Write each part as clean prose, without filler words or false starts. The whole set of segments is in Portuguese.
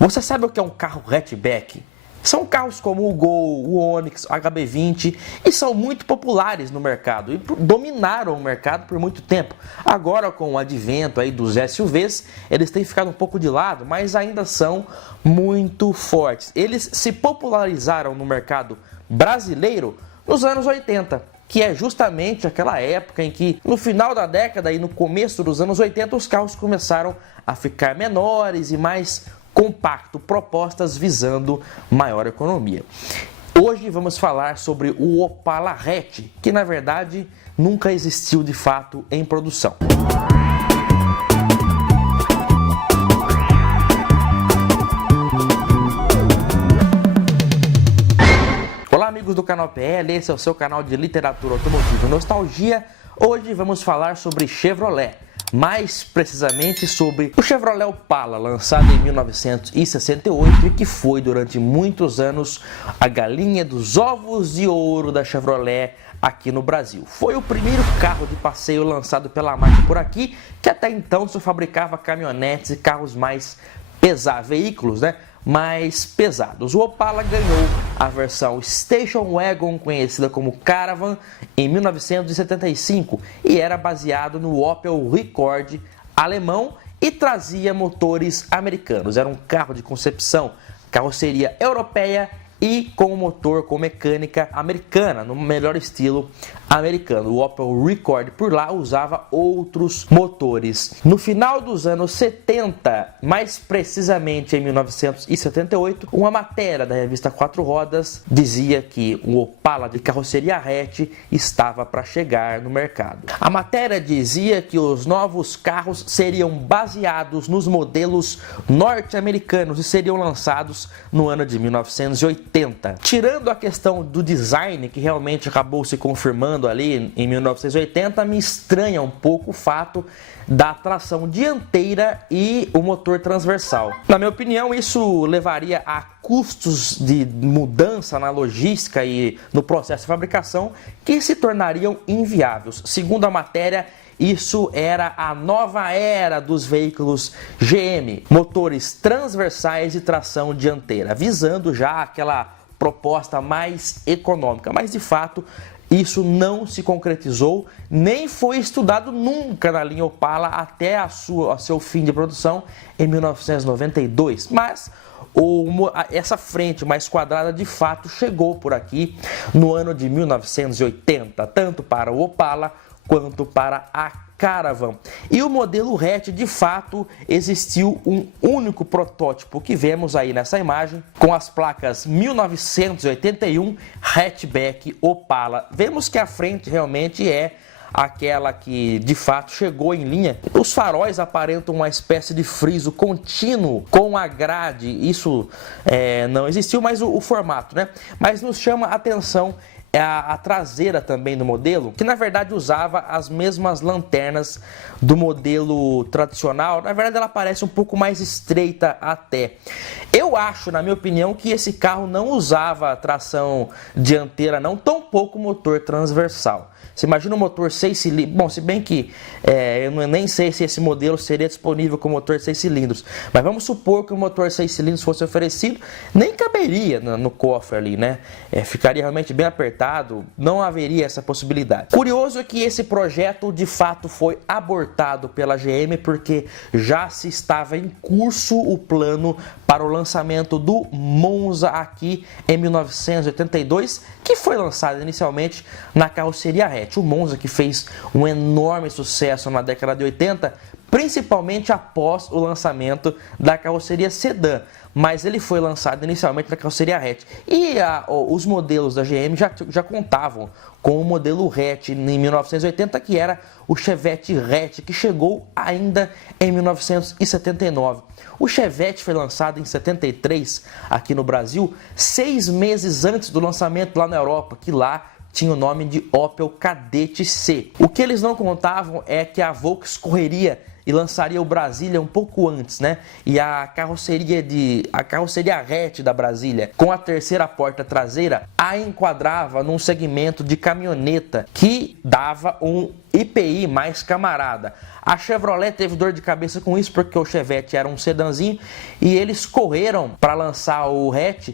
Você sabe o que é um carro hatchback? São carros como o Gol, o Onix, o HB20 e são muito populares no mercado e dominaram o mercado por muito tempo. Agora, com o advento aí dos SUVs, eles têm ficado um pouco de lado, mas ainda são muito fortes. Eles se popularizaram no mercado brasileiro nos anos 80. Que é justamente aquela época em que, no final da década e no começo dos anos 80, os carros começaram a ficar menores e mais compacto, propostas visando maior economia. Hoje vamos falar sobre o Opala Hatch, que na verdade nunca existiu de fato em produção. Olá amigos do canal PL, esse é o seu canal de literatura automotiva e nostalgia. Hoje vamos falar sobre Chevrolet. Mais precisamente sobre o Chevrolet Opala, lançado em 1968 e que foi durante muitos anos a galinha dos ovos de ouro da Chevrolet aqui no Brasil. Foi o primeiro carro de passeio lançado pela marca por aqui, que até então só fabricava caminhonetes e carros mais pesados, veículos, mais pesados. O Opala ganhou a versão Station Wagon, conhecida como Caravan, em 1975 e era baseado no Opel Rekord alemão e trazia motores americanos. Era um carro de concepção, carroceria europeia e com motor com mecânica americana, no melhor estilo americano. O Opel Rekord por lá usava outros motores. No final dos anos 70, mais precisamente em 1978, uma matéria da revista Quatro Rodas dizia que o Opala de carroceria hatch estava para chegar no mercado. A matéria dizia que os novos carros seriam baseados nos modelos norte-americanos e seriam lançados no ano de 1980. Tirando a questão do design, que realmente acabou se confirmando ali em 1980, me estranha um pouco o fato da tração dianteira e o motor transversal. Na minha opinião, isso levaria a custos de mudança na logística e no processo de fabricação que se tornariam inviáveis. Segundo a matéria, isso era a nova era dos veículos GM, motores transversais e tração dianteira, visando já aquela proposta mais econômica. Mas de fato, isso não se concretizou, nem foi estudado nunca na linha Opala até seu fim de produção em 1992. Mas essa frente mais quadrada de fato chegou por aqui no ano de 1980, tanto para o Opala quanto para a Caravan. E o modelo hatch, de fato, existiu um único protótipo que vemos aí nessa imagem, com as placas 1981 hatchback Opala. Vemos que a frente realmente é aquela que de fato chegou em linha. Os faróis aparentam uma espécie de friso contínuo com a grade. Isso não existiu, mas o formato, Mas nos chama a atenção a traseira também do modelo, que na verdade usava as mesmas lanternas do modelo tradicional. Na verdade ela parece um pouco mais estreita até. Eu acho, na minha opinião, que esse carro não usava tração dianteira não, tampouco motor transversal. Você imagina um motor 6 cilindros, bom, se bem que eu nem sei se esse modelo seria disponível com motor 6 cilindros, mas vamos supor que o motor 6 cilindros fosse oferecido, nem caberia no cofre ali, ficaria realmente bem apertado, não haveria essa possibilidade. Curioso é que esse projeto de fato foi abortado pela GM porque já se estava em curso o plano para o lançamento do Monza aqui em 1982, que foi lançado inicialmente na carroceria hatch. O Monza, que fez um enorme sucesso na década de 80, principalmente após o lançamento da carroceria sedã, mas ele foi lançado inicialmente na carroceria hatch. E os modelos da GM já contavam com o modelo hatch em 1980, que era o Chevette hatch, que chegou ainda em 1979. O Chevette foi lançado em 73 aqui no Brasil, 6 meses antes do lançamento lá na Europa, que lá tinha o nome de Opel Kadett C. O que eles não contavam é que a Volks correria e lançaria o Brasília um pouco antes, né? E a carroceria hatch da Brasília, com a terceira porta traseira, a enquadrava num segmento de caminhoneta que dava um IPI mais camarada. A Chevrolet teve dor de cabeça com isso porque o Chevette era um sedanzinho e eles correram para lançar o hatch.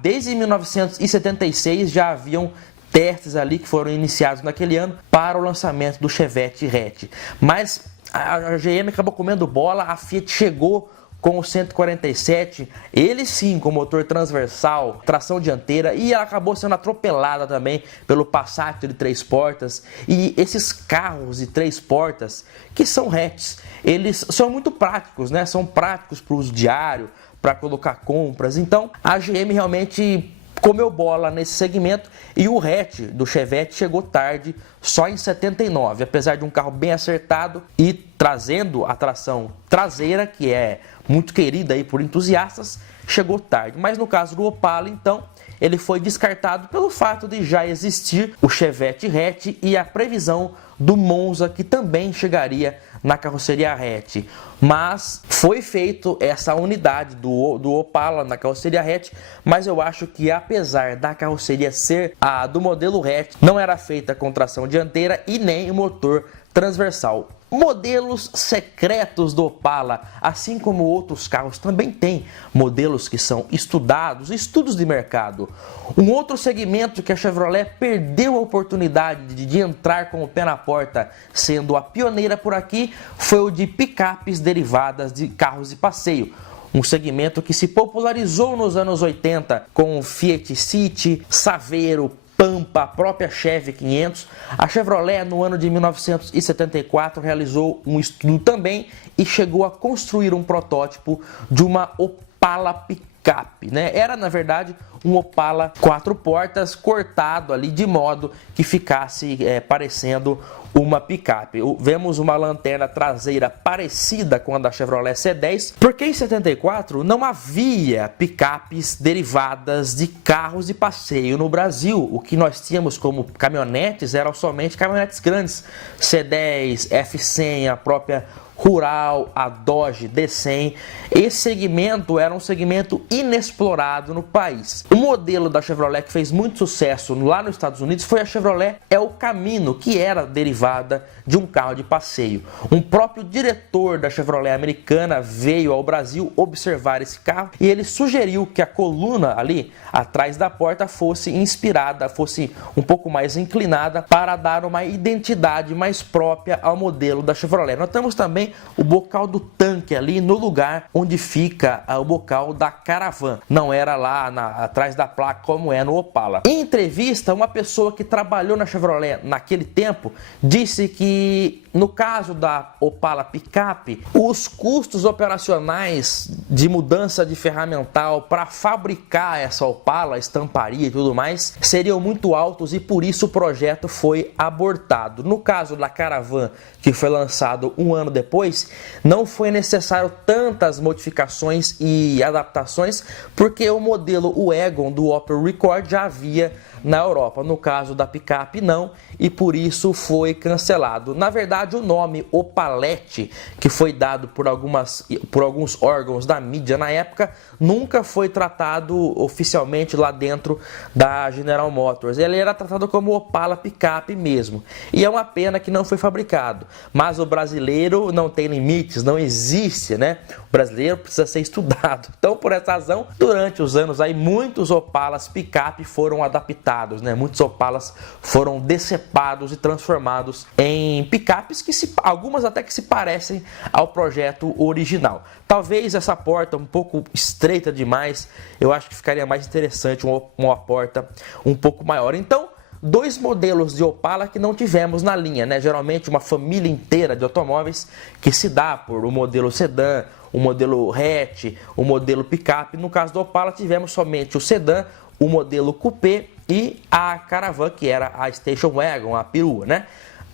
Desde 1976 já haviam testes ali que foram iniciados naquele ano para o lançamento do Chevette hatch. Mas a GM acabou comendo bola, a Fiat chegou com o 147, ele sim com motor transversal, tração dianteira, e ela acabou sendo atropelada também pelo Passat de 3 portas. E esses carros de 3 portas, que são hatches, eles são muito práticos, né? São práticos para o uso diário, para colocar compras. Então a GM realmente comeu bola nesse segmento e o hatch do Chevette chegou tarde, só em 79, apesar de um carro bem acertado e trazendo a tração traseira, que é muito querida aí por entusiastas, chegou tarde. Mas no caso do Opala, então, ele foi descartado pelo fato de já existir o Chevette hatch e a previsão do Monza, que também chegaria na carroceria hatch. Mas foi feito essa unidade do Opala na carroceria hatch, mas eu acho que apesar da carroceria ser a do modelo hatch, não era feita com tração dianteira e nem motor transversal. Modelos secretos do Opala, assim como outros carros, também tem modelos que são estudados, estudos de mercado. Um outro segmento que a Chevrolet perdeu a oportunidade de entrar com o pé na porta, sendo a pioneira por aqui, foi o de picapes derivadas de carros de passeio. Um segmento que se popularizou nos anos 80 com o Fiat City, Saveiro, Pampa, a própria Chevy 500. A Chevrolet, no ano de 1974, realizou um estudo também e chegou a construir um protótipo de uma Opala picape, né? Era, na verdade, um Opala 4 portas cortado ali de modo que ficasse parecendo uma picape. Vemos uma lanterna traseira parecida com a da Chevrolet C10, porque em 74 não havia picapes derivadas de carros de passeio no Brasil. O que nós tínhamos como caminhonetes eram somente caminhonetes grandes, C10, F100, a própria Rural, a Dodge D100. Esse segmento era um segmento inexplorado no país. O modelo da Chevrolet que fez muito sucesso lá nos Estados Unidos foi a Chevrolet El Camino, que era derivada de um carro de passeio. Um próprio diretor da Chevrolet americana veio ao Brasil observar esse carro e ele sugeriu que a coluna ali atrás da porta fosse inspirada, fosse um pouco mais inclinada para dar uma identidade mais própria ao modelo da Chevrolet. Nós temos também o bocal do tanque ali no lugar onde fica o bocal da Caravan. Não era lá atrás da placa como é no Opala. Em entrevista, uma pessoa que trabalhou na Chevrolet naquele tempo disse que no caso da Opala picape, os custos operacionais de mudança de ferramental para fabricar essa Opala, estamparia e tudo mais, seriam muito altos e por isso o projeto foi abortado. No caso da Caravan, que foi lançado um ano depois, não foi necessário tantas modificações e adaptações, porque o modelo Wagon do Opel Rekord já havia na Europa. No caso da picape não, e por isso foi cancelado. Na verdade, o nome Opalete, que foi dado por alguns órgãos da mídia na época, nunca foi tratado oficialmente lá dentro da General Motors. Ele era tratado como Opala picape mesmo. E é uma pena que não foi fabricado. Mas o brasileiro não tem limites, não existe, né? O brasileiro precisa ser estudado. Então, por essa razão, durante os anos aí, muitos Opalas picape foram adaptados, né? Muitos Opalas foram decepados e transformados em picapes que algumas até que se parecem ao projeto original. Talvez essa porta um pouco estreita demais, eu acho que ficaria mais interessante uma porta um pouco maior. Então, dois modelos de Opala que não tivemos na linha, né? Geralmente uma família inteira de automóveis que se dá por o modelo sedã, o modelo hatch, o modelo picape. No caso do Opala tivemos somente o sedã, o modelo coupé e a Caravan, que era a Station Wagon, a perua, né?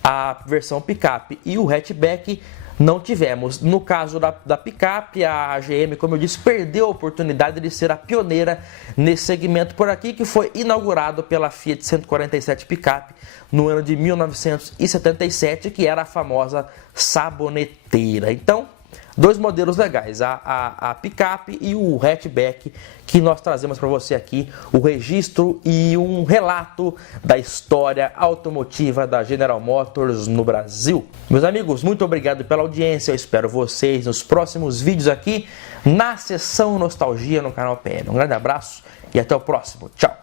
A versão picape e o hatchback não tivemos. No caso da picape, a GM, como eu disse, perdeu a oportunidade de ser a pioneira nesse segmento por aqui, que foi inaugurado pela Fiat 147 picape no ano de 1977, que era a famosa saboneteira. Então, dois modelos legais, a picape e o hatchback, que nós trazemos para você aqui o registro e um relato da história automotiva da General Motors no Brasil. Meus amigos, muito obrigado pela audiência, eu espero vocês nos próximos vídeos aqui na seção Nostalgia no canal PL. Um grande abraço e até o próximo. Tchau!